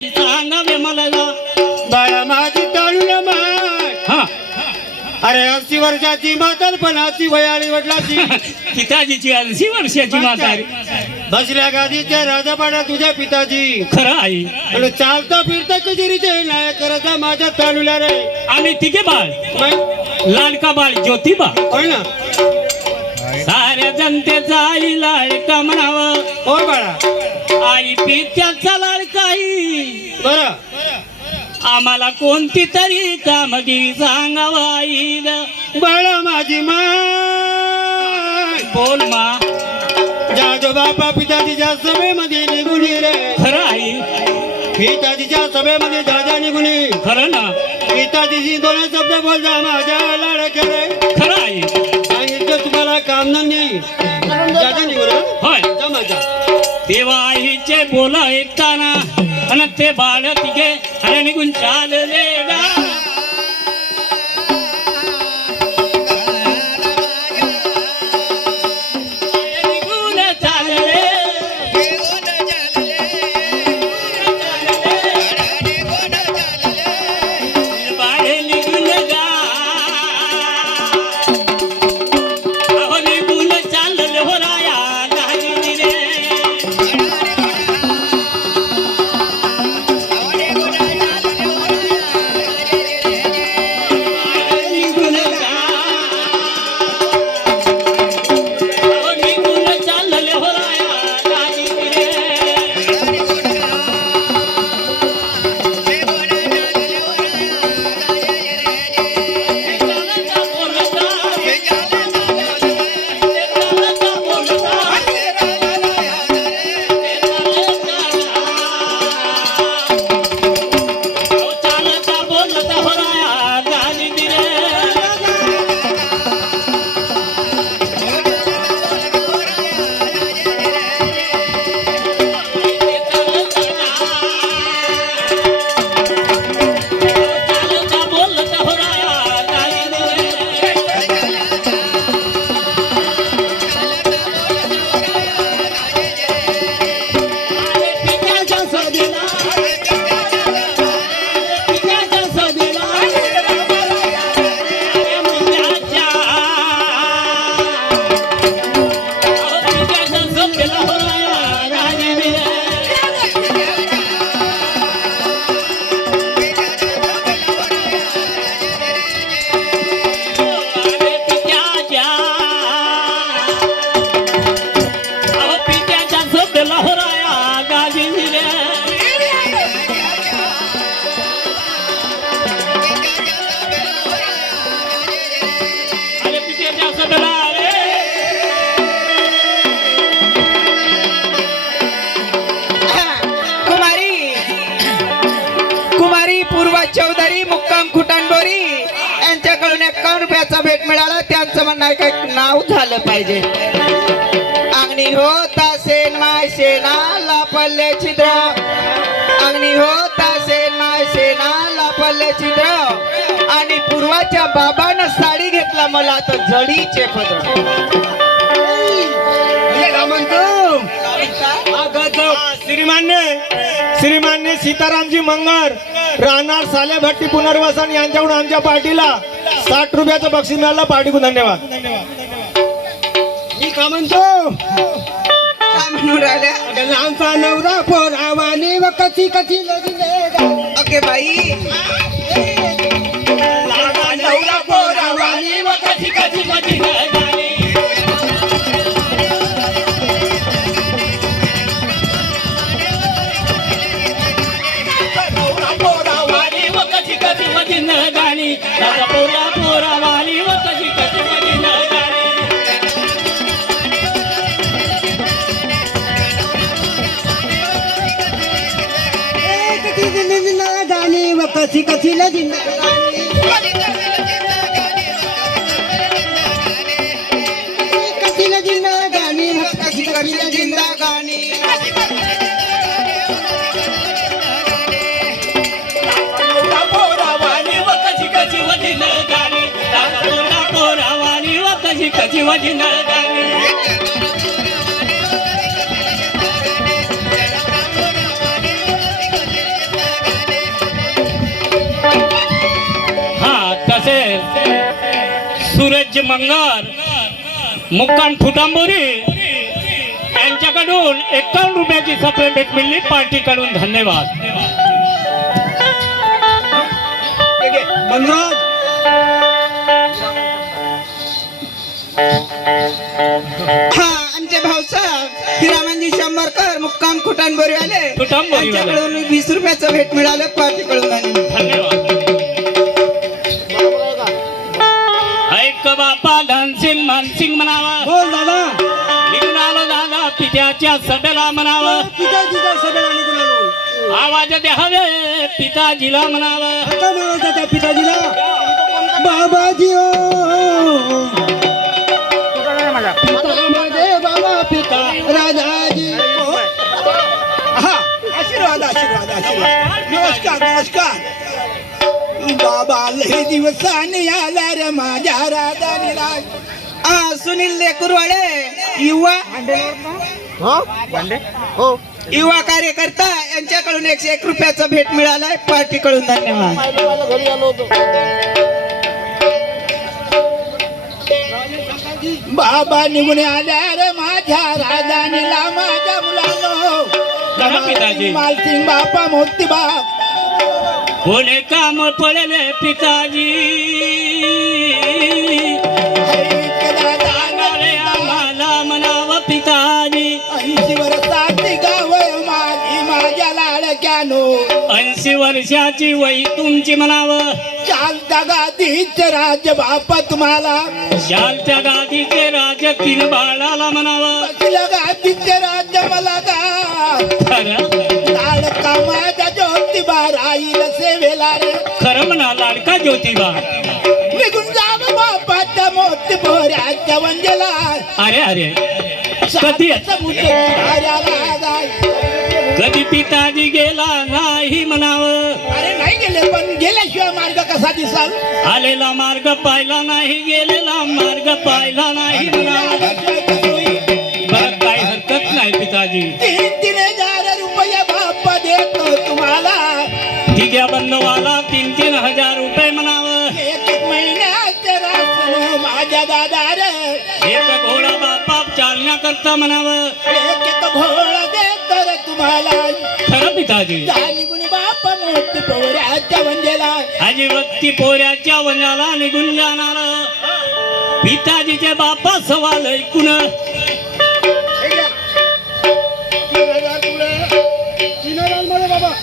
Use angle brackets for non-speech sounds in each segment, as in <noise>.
सांगावे मला बाळा माझी हा. अरे अस्सी वर्षाची म्हातारपणाची वयाळी वडिलाची. पिताजीची ऐंशी वर्षाची म्हातारी. <laughs> बसल्या गादीच्या राजापाडा तुझ्या पिताजी. खरं आई आणि चालता फिरता कधी रिते नाही करता माझ्या तालुल्या रे. आम्ही तिघे बाळ. लाडका बाळ? ज्योतिबा होय ना? साऱ्या जनतेचा आई लाडका म्हणावं हो बाळा. आई पित्याचा लाडकाई बर. आम्हाला कोणती तरी कामगिरी सांगावं आईल बाळा माझी माय. बोल मा. जाजो बापा पिताजीच्या सभेमध्ये निघून रे. खरं आई. पिताजीच्या सभेमध्ये जाजा निघून. खरं ना. पिताजीची दोन शब्द बोलता माझ्या रे. खरं आई. सांगितलं तुम्हाला काम नाही. आईचे बोल ऐकताना आणि ते बाळ तिघे अरे निघून चालले. पूर्वा चौधरी मुक्काम खुटांडोरी. यांच्याकडून एकावन्न रुपयाचा भेट मिळाला. त्यांचं म्हणणं आहे काही नाव झालं पाहिजे. अंगणी होता सेन माय सेना लापल्ले छिद्र. अंगणी होता सेन माय सेना लापल्ले छिद्र. आणि पूर्वाच्या बाबानं साडी घेतला मला तर जडीचे पदर. श्रीमान्य श्रीमान्य सीतारामजी मंगर राहणार साले भट्टी पुनर्वसन यांच्याकडून आमच्या पार्टीला साठ रुपयाचं बक्षीस मिळालं. पार्टी धन्यवाद. मी का म्हणतो? लांबचा नवरा पोरावानी व कशी कशी ओके बाई. नवरा पोरावानी व कशी कशी कशी कथी कथी कशी कशी गाणी कशी जिंदा गाणी कशी वजी गाणी. कशी कशी गाणी. श्रीमानजी मंगर मुक्काम फुटांबोरी यांच्याकडून एकावन्न रुपयाची सप्रेम भेट मिळली पार्टीकडून धन्यवाद. हा आमचे भाऊसाहेब हिरामनजी शंभरकर मुक्काम खुटांबोरी आले खुटांबोरी वाले. वीस रुपयाचं भेट मिळालं पार्टीकडून धन्यवाद. म्हणावा. बोल दादा. निघून आलो दादा पित्याच्या सभेला म्हणावं. पिता तिच्या सभेला निघून आलो. आवाज द्यावे पिताजीला म्हणावं. आता त्या पिताजीला. बाबाजी ओ पितामध्ये बाबा पिता राजाजी ओ. हा आशीर्वाद आशीर्वाद आशीर्वाद. नमस्कार नमस्कार. बाबा लय दिवसाने आला रे माझ्या राजानीला. हा सुनील लेकुरवाडे युवा युवा कार्यकर्ता यांच्याकडून एकशे एक रुपयाचा भेट मिळालाय. पार्टीकडून धन्यवाद. बाबा निघून आल्या रे माझ्या राजानीला माझ्या मुलानो. मालसिंग बापा मोती बाप कोणे काम पडले पिताजी? वर्षाची वय तुमची म्हणावं. चालता गादीच राज्य बापा तुम्हाला. शालच्या गादीचे राज तीन बाळाला म्हणावं. बसलं गादीचे राज्य मला का? खरं लाडका माझ्या ज्योतिबा राहील सेवेला रे खरं म्हणा लाडका ज्योतिबा निघून जाव बापाच्या मोती पोऱ्याच्या वंजला अरे. अरे कधी कधी पिताजी गेला नाही म्हणावं. अरे नाही गेले पण गेल्याशिवाय मार्ग कसा दिसाल? आलेला मार्ग पाहिला नाही गेलेला मार्ग पाहिला नाही म्हणावं. बरं काही हरकत नाही पिताजी. तीन तीन हजार रुपये बाप देतो तुम्हाला. तिघ्या बंधवाला तीन तीन हजार रुपये म्हणावं. एक राशन माझ्या दादा रे एक घोडा बापा चालण्याकरता म्हणावं. एक एक घोडा देतो खरं पिताजी. निघून मोठी पोऱ्याच्या वंजेला आजी व्यक्ती पोऱ्याच्या वनाला निघून जाणार. पिताजीचे बापा सवाल ऐकून.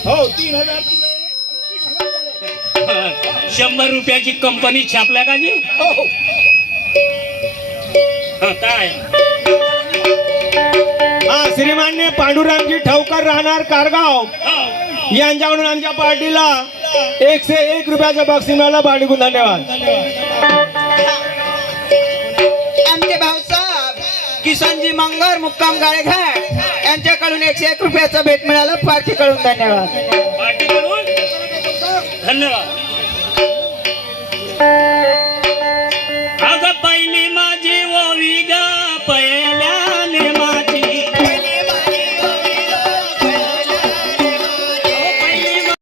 हो तीन हजार तुले. शंभर रुपयाची कंपनी छापल्या का जी? हो. हो हं, काय? हा श्रीमान्य पांडुरंगजी ठवकर राहणार कारगाव. यांच्याकडून आमच्या पार्टीला एकशे एक रुपयाचं बक्षीस मिळालं. पार्टीकडून धन्यवाद. आमचे भाऊसाहेब किसनजी मंगर मुक्काम गाळेघाट यांच्याकडून एकशे एक रुपयाचा भेट मिळाला. पार्टीकडून धन्यवाद. पार्टीकडून धन्यवाद.